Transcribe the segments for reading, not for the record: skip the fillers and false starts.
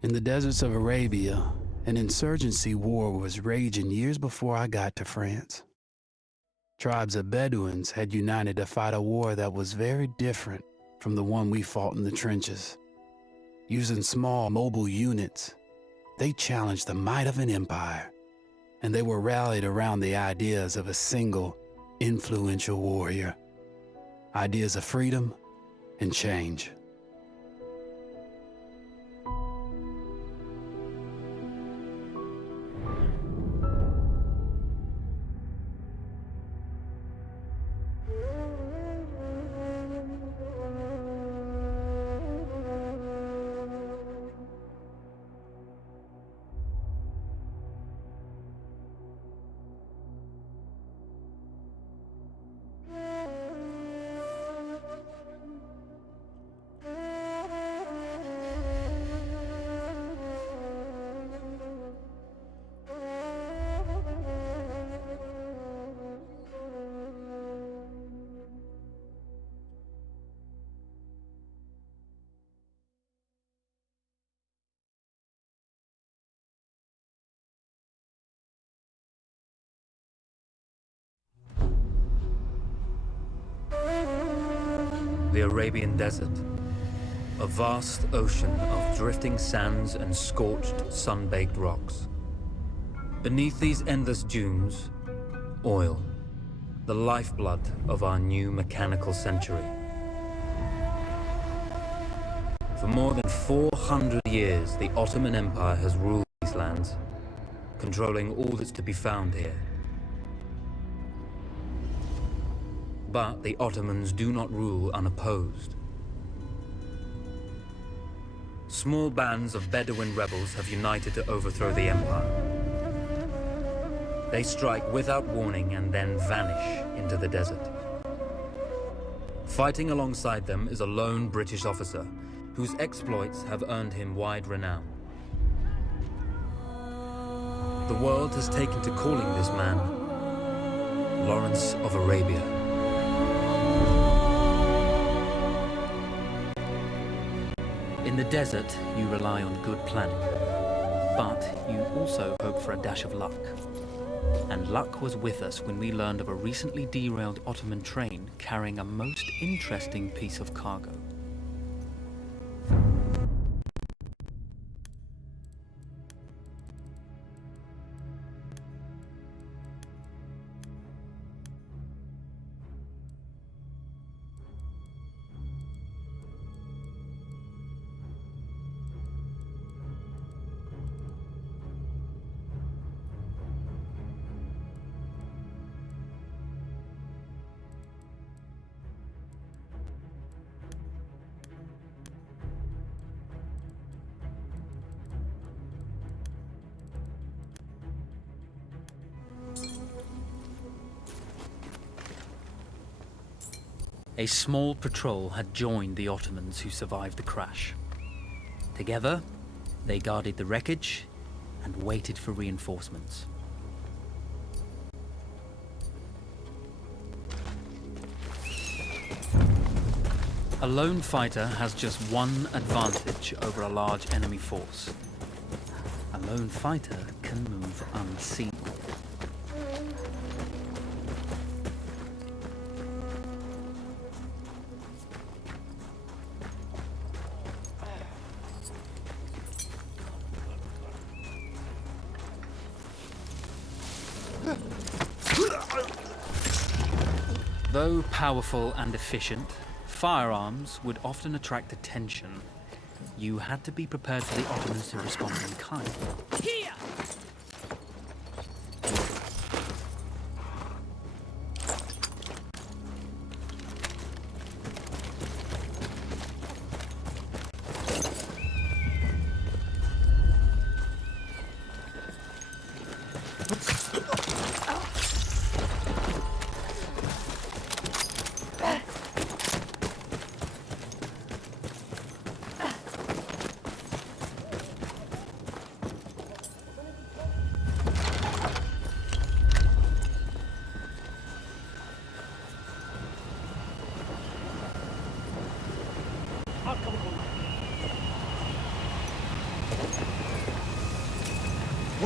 In the deserts of Arabia, an insurgency war was raging years before I got to France. Tribes of Bedouins had united to fight a war that was very different from the one we fought in the trenches. Using small, mobile units, they challenged the might of an empire, and they were rallied around the ideas of a single, influential warrior. Ideas of freedom and change. The Arabian Desert, a vast ocean of drifting sands and scorched, sun-baked rocks. Beneath these endless dunes, oil, the lifeblood of our new mechanical century. For more than 400 years, the Ottoman Empire has ruled these lands, controlling all that's to be found here. But the Ottomans do not rule unopposed. Small bands of Bedouin rebels have united to overthrow the empire. They strike without warning and then vanish into the desert. Fighting alongside them is a lone British officer whose exploits have earned him wide renown. The world has taken to calling this man Lawrence of Arabia. In the desert, you rely on good planning, but you also hope for a dash of luck. And luck was with us when we learned of a recently derailed Ottoman train carrying a most interesting piece of cargo. A small patrol had joined the Ottomans who survived the crash. Together, they guarded the wreckage and waited for reinforcements. A lone fighter has just one advantage over a large enemy force. A lone fighter can move unseen. Though powerful and efficient, firearms would often attract attention. You had to be prepared for the Ottomans to respond in kind. Here!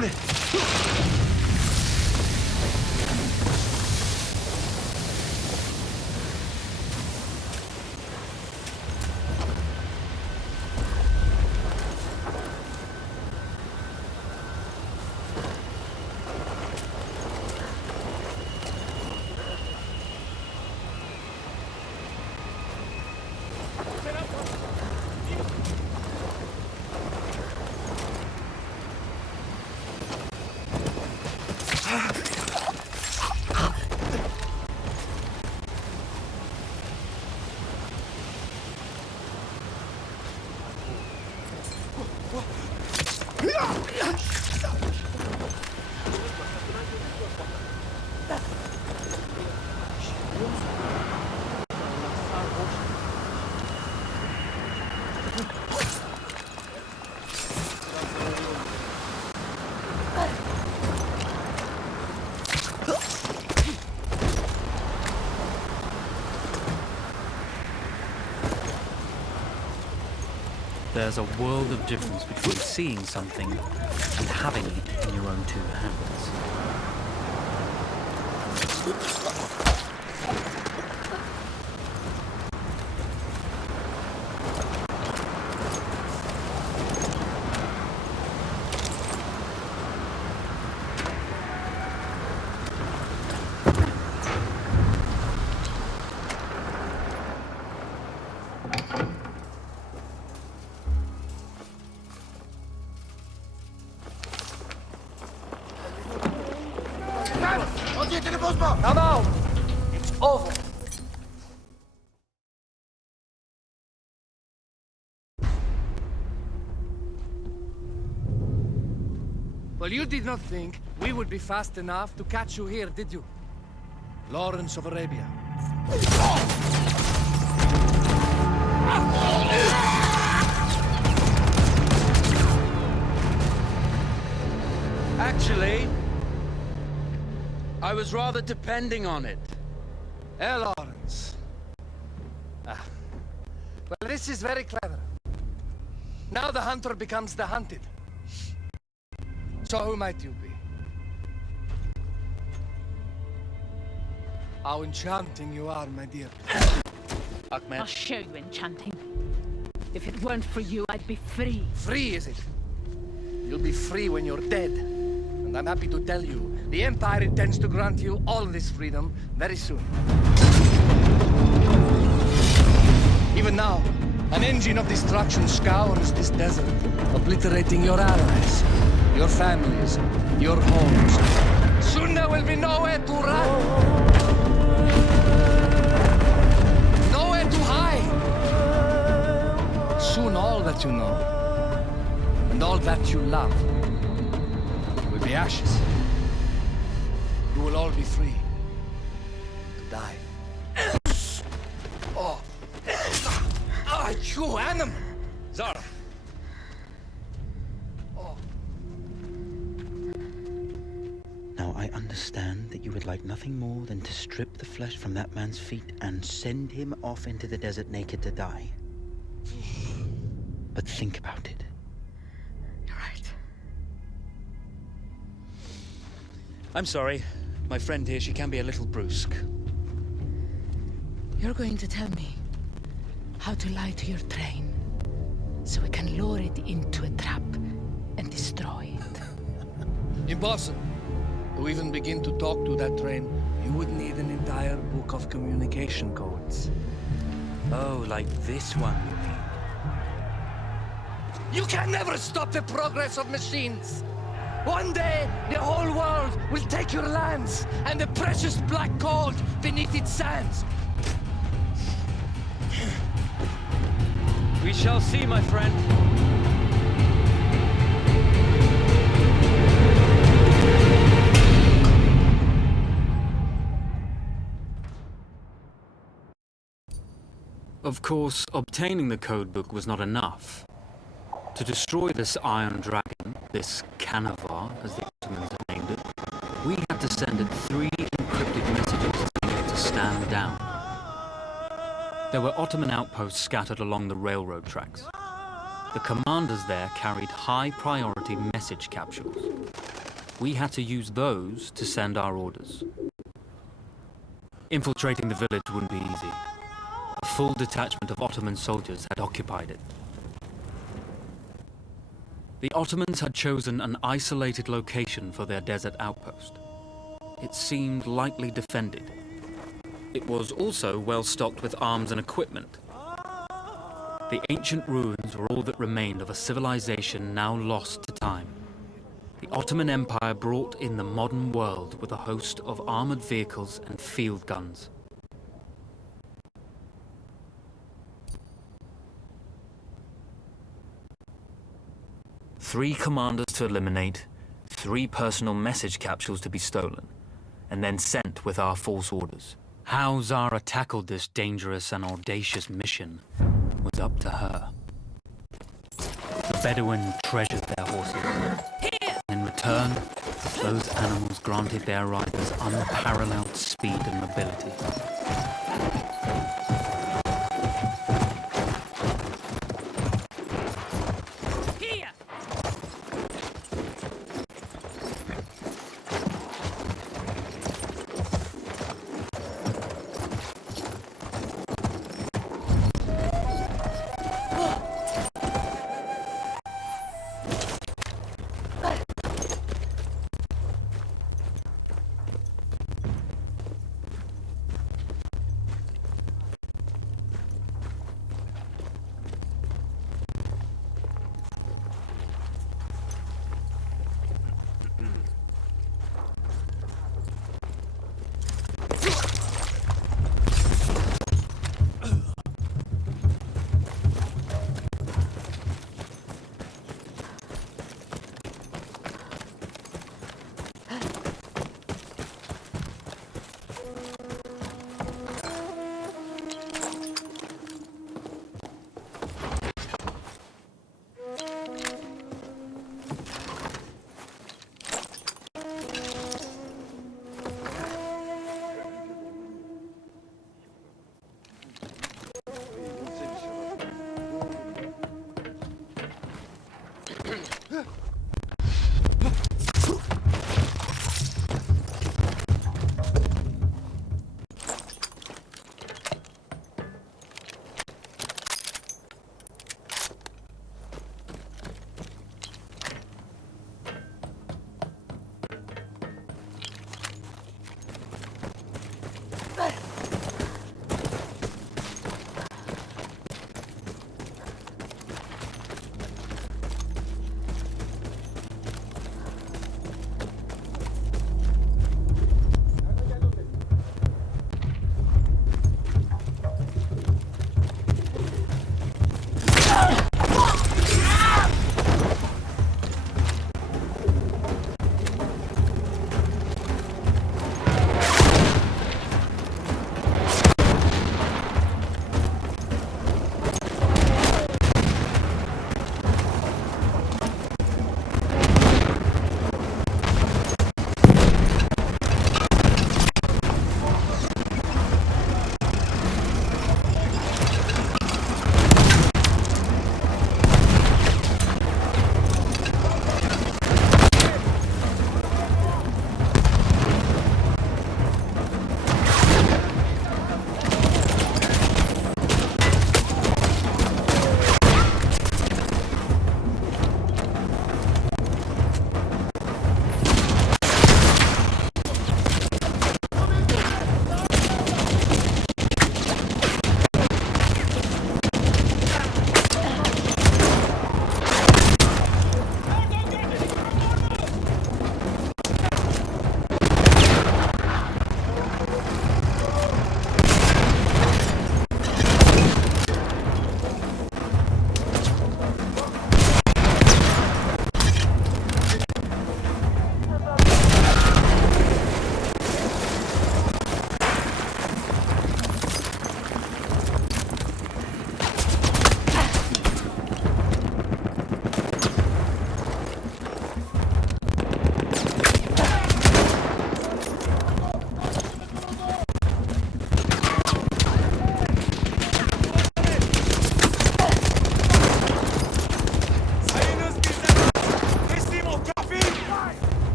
Bu ne? There's a world of difference between seeing something and having it in your own two hands. Come out! It's over. Well, you did not think we would be fast enough to catch you here, did you? Lawrence of Arabia. Actually, I was rather depending on it. Lawrence. Well, this is very clever. Now the hunter becomes the hunted. So who might you be? How enchanting you are, my dear. Ahmed. I'll show you enchanting. If it weren't for you, I'd be free. Free, is it? You'll be free when you're dead. And I'm happy to tell you, the Empire intends to grant you all this freedom very soon. Even now, an engine of destruction scours this desert, obliterating your allies, your families, your homes. Soon there will be nowhere to run. Nowhere to hide. Soon all that you know, and all that you love, will be ashes. You will all be free to die. Oh. Ah, you animal! Zara! Oh. Now I understand that you would like nothing more than to strip the flesh from that man's feet and send him off into the desert naked to die. But think about it. You're right. I'm sorry. My friend here, she can be a little brusque. You're going to tell me how to lie to your train, so we can lure it into a trap and destroy it. Impossible. To even begin to talk to that train, you would need an entire book of communication codes. Oh, like this one, you mean? You can never stop the progress of machines. One day, the whole world will take your lands and the precious black gold beneath its sands. We shall see, my friend. Of course, obtaining the codebook was not enough. To destroy this Iron Dragon, this Canavar, as the Ottomans had named it, we had to send it 3 encrypted messages telling it to stand down. There were Ottoman outposts scattered along the railroad tracks. The commanders there carried high-priority message capsules. We had to use those to send our orders. Infiltrating the village wouldn't be easy. A full detachment of Ottoman soldiers had occupied it. The Ottomans had chosen an isolated location for their desert outpost. It seemed lightly defended. It was also well stocked with arms and equipment. The ancient ruins were all that remained of a civilization now lost to time. The Ottoman Empire brought in the modern world with a host of armored vehicles and field guns. Three commanders to eliminate, 3 personal message capsules to be stolen, and then sent with our false orders. How Zara tackled this dangerous and audacious mission was up to her. The Bedouin treasured their horses. In return, those animals granted their riders unparalleled speed and mobility.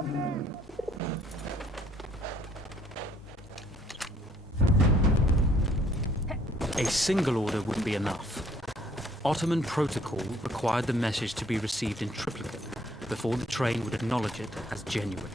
A single order wouldn't be enough. Ottoman protocol required the message to be received in triplicate before the train would acknowledge it as genuine.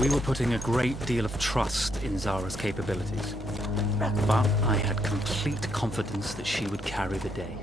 We were putting a great deal of trust in Zara's capabilities, but I had complete confidence that she would carry the day.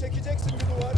Çekeceksin bir duvar.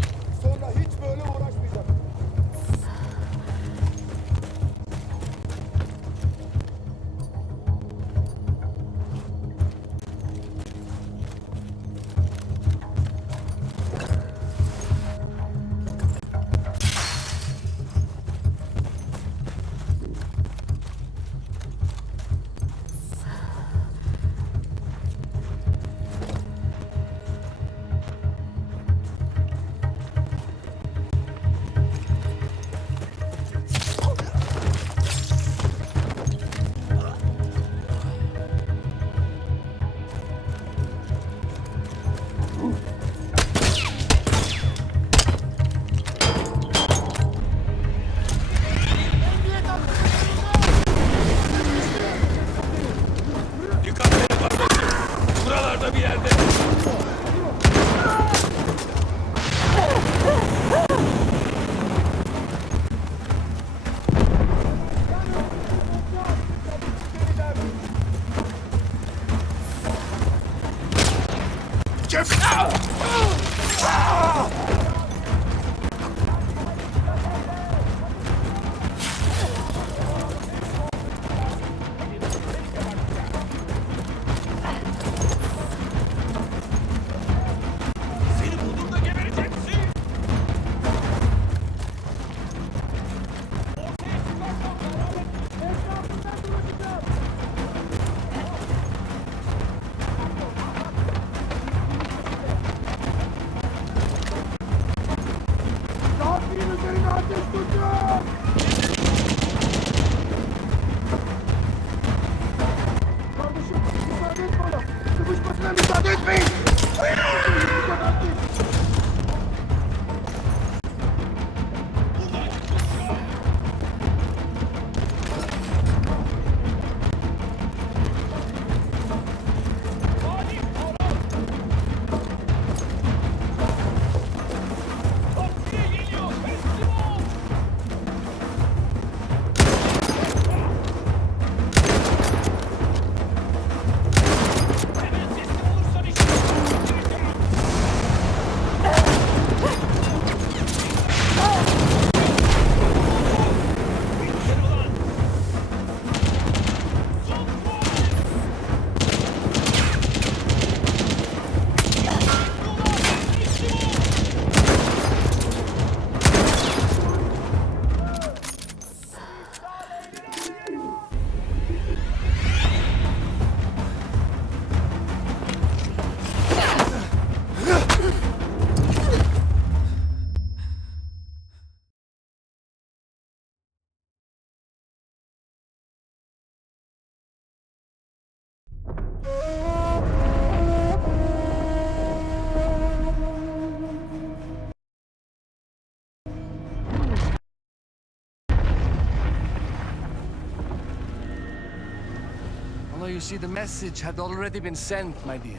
Although you see, the message had already been sent, my dear.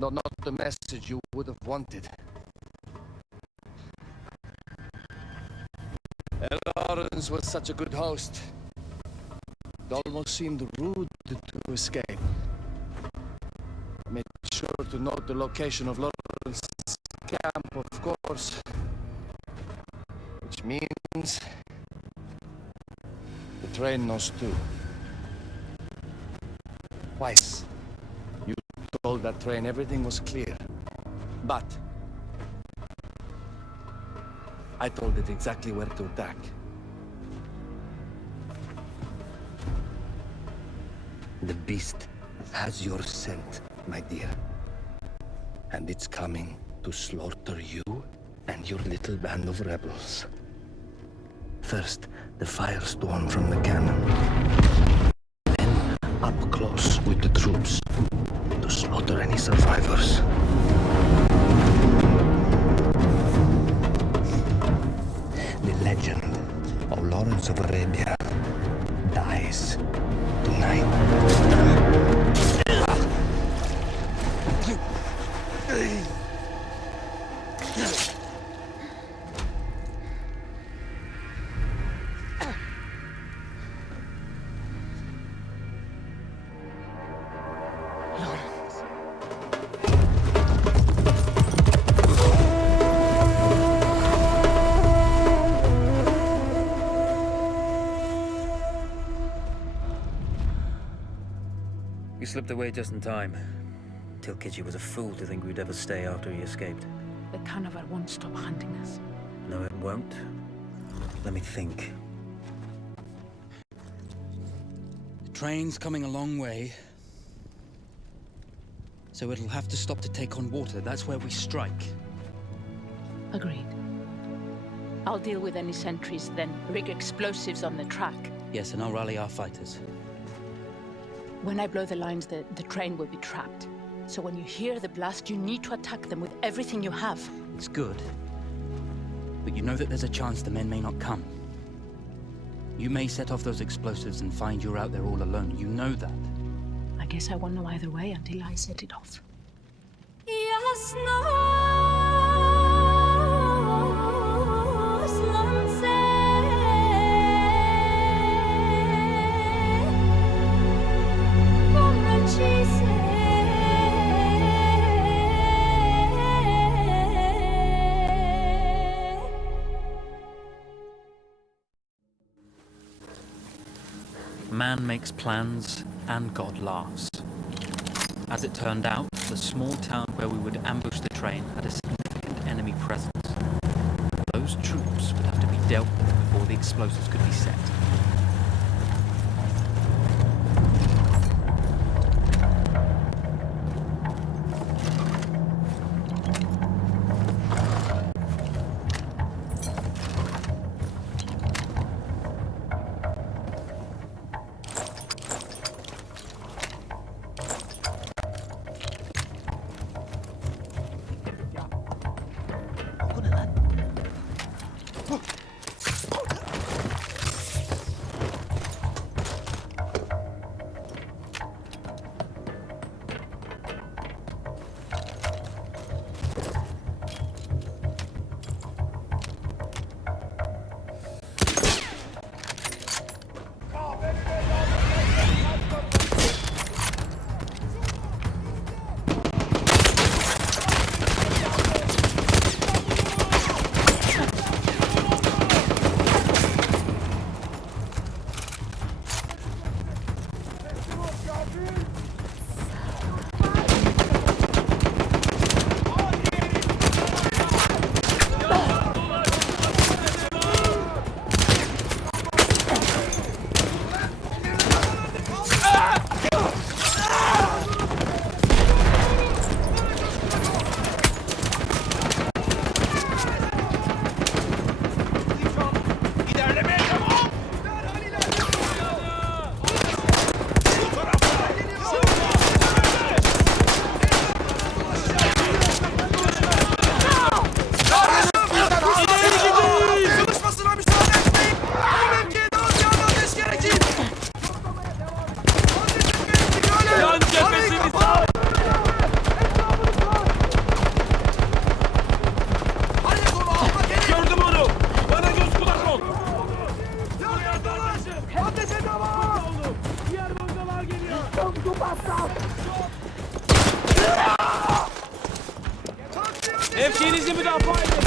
Not the message you would have wanted. Lawrence was such a good host. It almost seemed rude to escape. Made sure to note the location of Lawrence's camp, of course. Which means the train knows too. Twice, you told that train everything was clear. But I told it exactly where to attack. The beast has your scent, my dear. And it's coming to slaughter you and your little band of rebels. First, the firestorm from the cannon. Then, up close with the troops to slaughter any survivors. The legend of Lawrence of Arabia dies tonight. You slipped away just in time. Tikici was a fool to think we'd ever stay after he escaped. The Canavar won't stop hunting us. No, it won't. Let me think. The train's coming a long way. So it'll have to stop to take on water. That's where we strike. Agreed. I'll deal with any sentries, then rig explosives on the track. Yes, and I'll rally our fighters. When I blow the lines, the train will be trapped. So when you hear the blast, you need to attack them with everything you have. It's good. But you know that there's a chance the men may not come. You may set off those explosives and find you're out there all alone. You know that. I guess I won't know either way until I set it off. man makes plans and God laughs. As it turned out, the small town where we would ambush the train had a significant enemy presence. Those troops would have to be dealt with before the explosives could be set. Mevkiinizi müdafaa edin.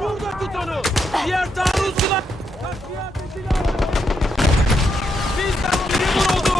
Burada tut onu. Diğer taarruzcular. Bizden biri vuruldu.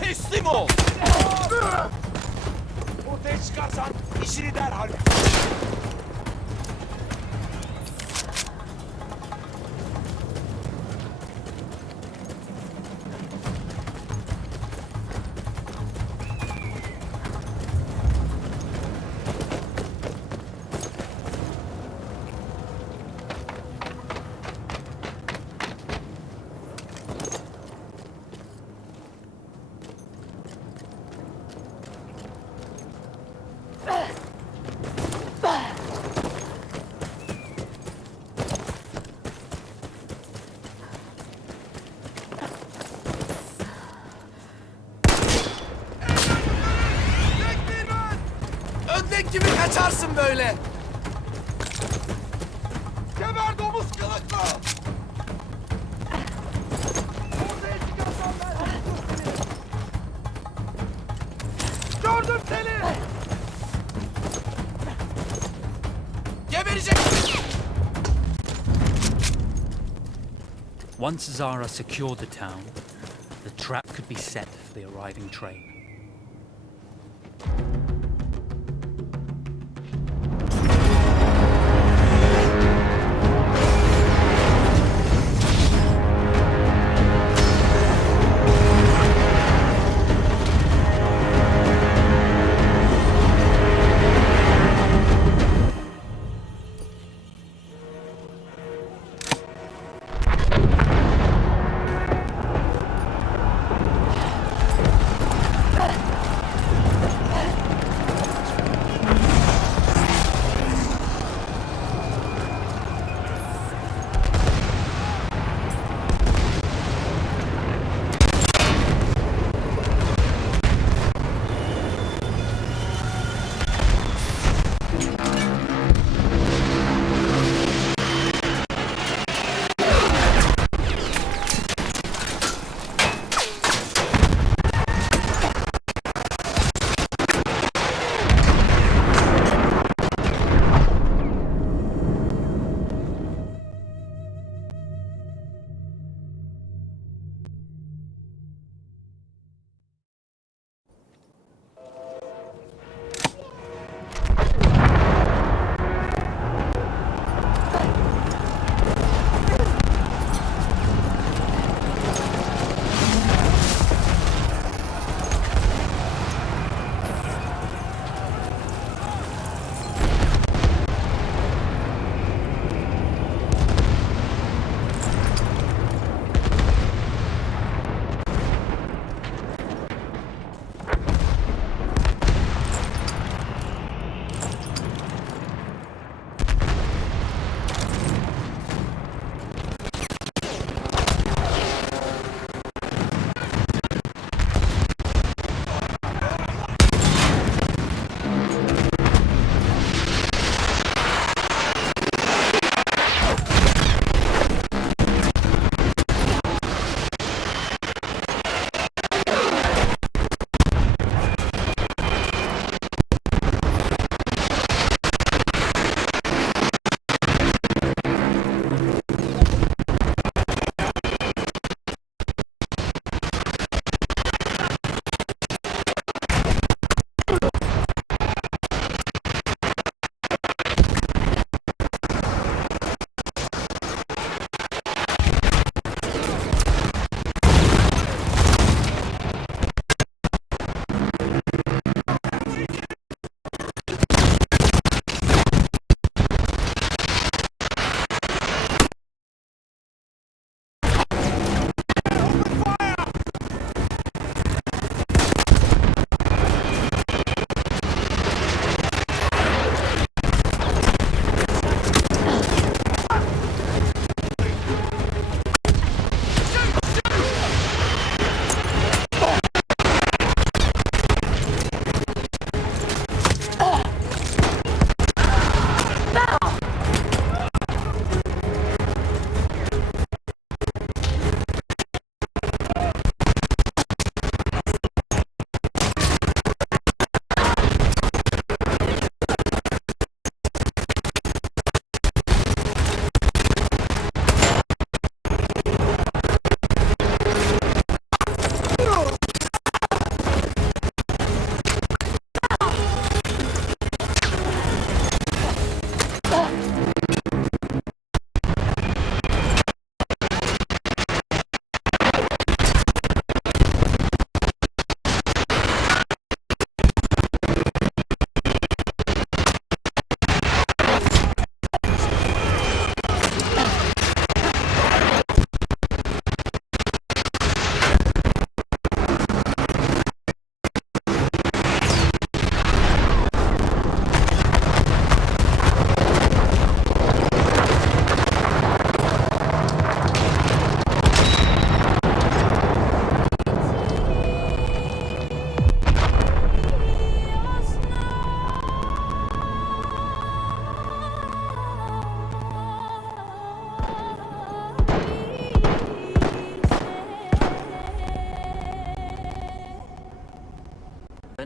Teslim ol! Ortaya çıkarsan işini derhal. gibi kaçarsın böyle. Geber domuz kılıklı! Ortaya çıkarsan ben gördüm seni! Geberecek. Once Zara secured the town, the trap could be set for the arriving train.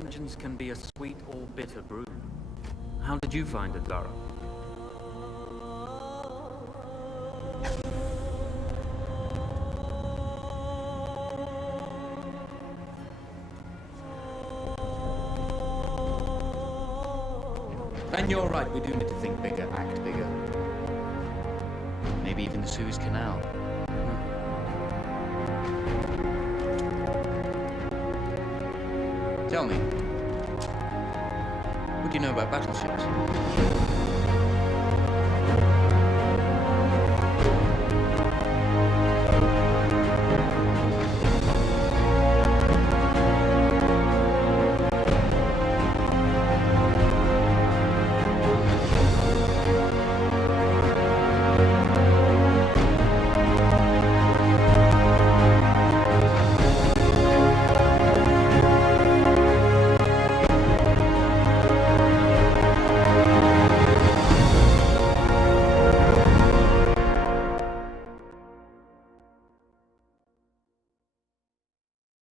vengeance can be a sweet or bitter brew. How did you find it, Zara? And you're right, we do need to think bigger, act bigger. Maybe even the Suez Canal. Tell me, what do you know about battleships?